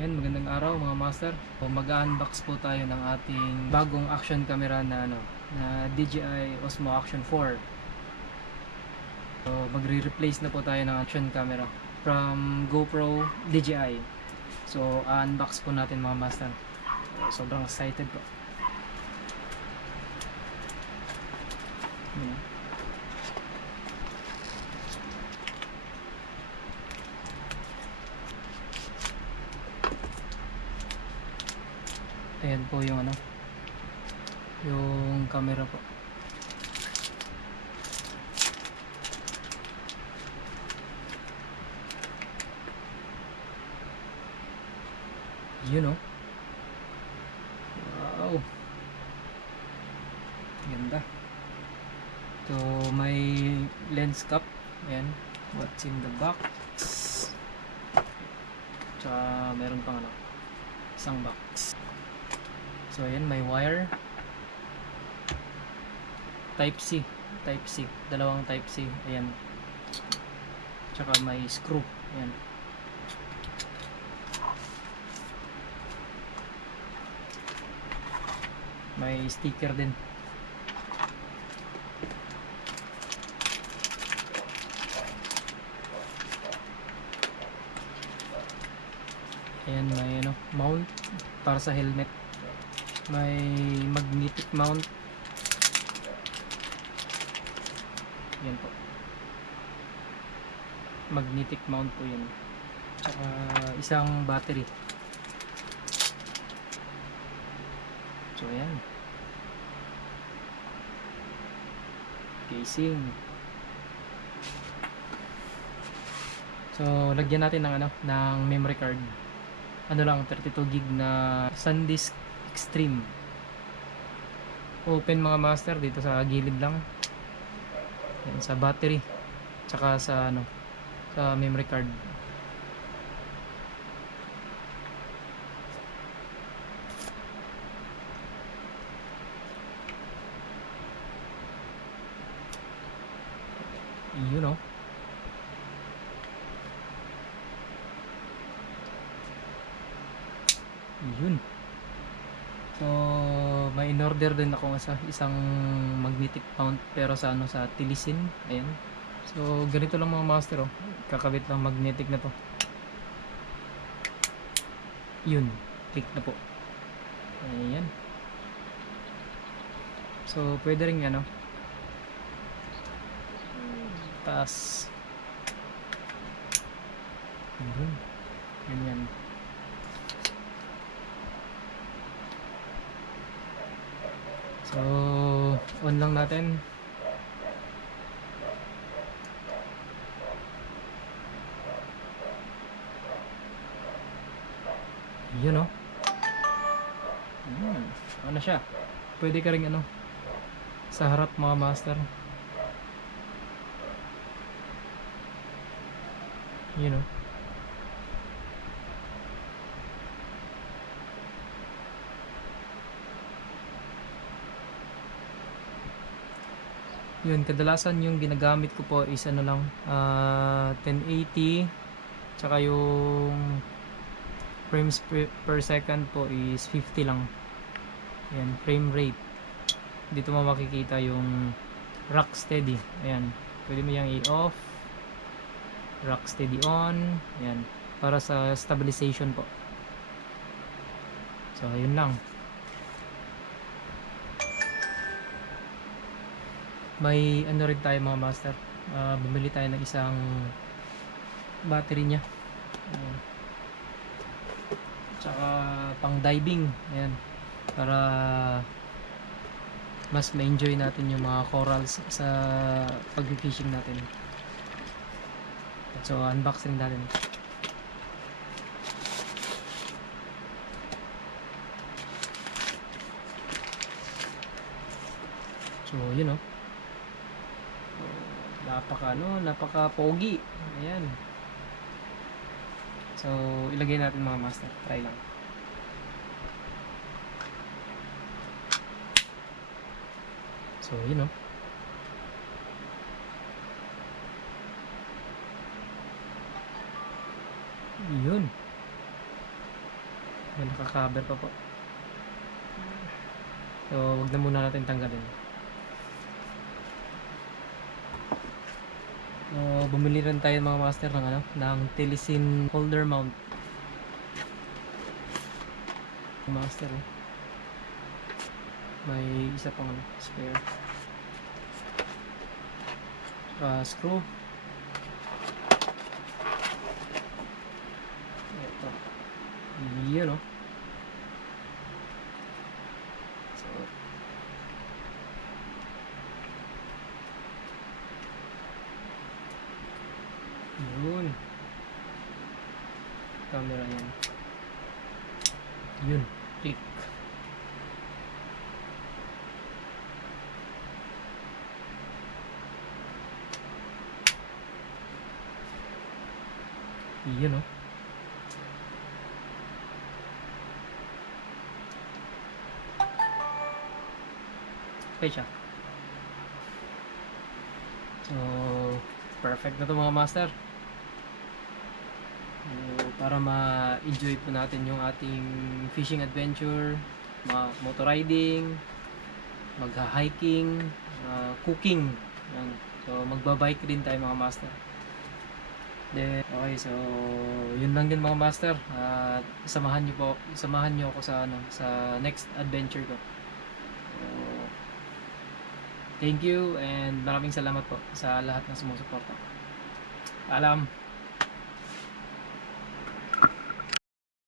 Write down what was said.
Ayan, magandang araw mga master. So, mag-unbox po tayo ng ating bagong action camera na ano, na DJI Osmo Action 4. So, magre-replace na po tayo ng action camera from GoPro DJI. So, unbox po natin mga master. So, sobrang excited po. Ayan. Ayan po yung ano yung camera po. Yun oh. Wow. Ganda. So may lens cap. Ayan. What's in the box? Tsaka meron pang ano isang box. So ayan, may wire. Type C. Type C. Dalawang type C. Ayan. Tsaka may screw. Ayan. May sticker din. Ayan, may ano, mount para sa helmet may magnetic mount. Yan po. Magnetic mount po yan tsaka isang battery. So yan casing. So lagyan natin ng ano ng memory card. Ano lang 32 gig na SanDisk Extreme. Open mga master dito sa gilid lang. Yan, sa battery. Tsaka sa ano, sa memory card. You know. Yun. So, may in-order din ako sa isang magnetic mount pero sa ano sa tilisin. Ayan. So, ganito lang mga master oh. Kakabit lang magnetic na to. Yun. Click na po. Ayan. So, pwede rin ano. Taas. Yun. Ganyan. So, on lang natin. Yun oh. Hmm, ano siya? Pwede ka ring ano sa harap mga master. Yun oh. Yun, kadalasan yung ginagamit ko po is ano lang, ah, 1080 tsaka yung frames per, per second po is 50 lang. Ayan, frame rate. Dito mo makikita yung rock steady. Ayan, pwede mo yung i-off. Rock steady on. Ayan, para sa stabilization po. So, yun lang. May ano rin tayo mga master. Ah, bumili tayo ng isang battery niya. Ayan. tsaka pang diving Ayan. para mas ma-enjoy natin yung mga corals sa pag-fishing natin. So unbox rin natin. So yun oh napaka ano, napaka pogi. Ayan. So, ilagay natin mga master. Try lang. So, yun oh. Yun. May naka-cover pa po. So, wag na muna natin tanggalin. So, bumili rin tayo mga master ng ano, ng Telesin holder mount. Master eh. May isa pang ano, spare. Ah, screw. Ito. Yun oh. So, yun. Camera yan. Yun. Click. Yun oh. Okay siya. So, perfect na to mga master. Para ma-enjoy po natin yung ating fishing adventure, motor riding, magha-hiking, uh, cooking. Yan. So, magbabike din tayo mga master. Then, okay, so yun lang din mga master. At samahan niyo po, samahan niyo ako sa ano, sa next adventure ko. Thank you and maraming salamat po sa lahat ng sumusuporta. Alam.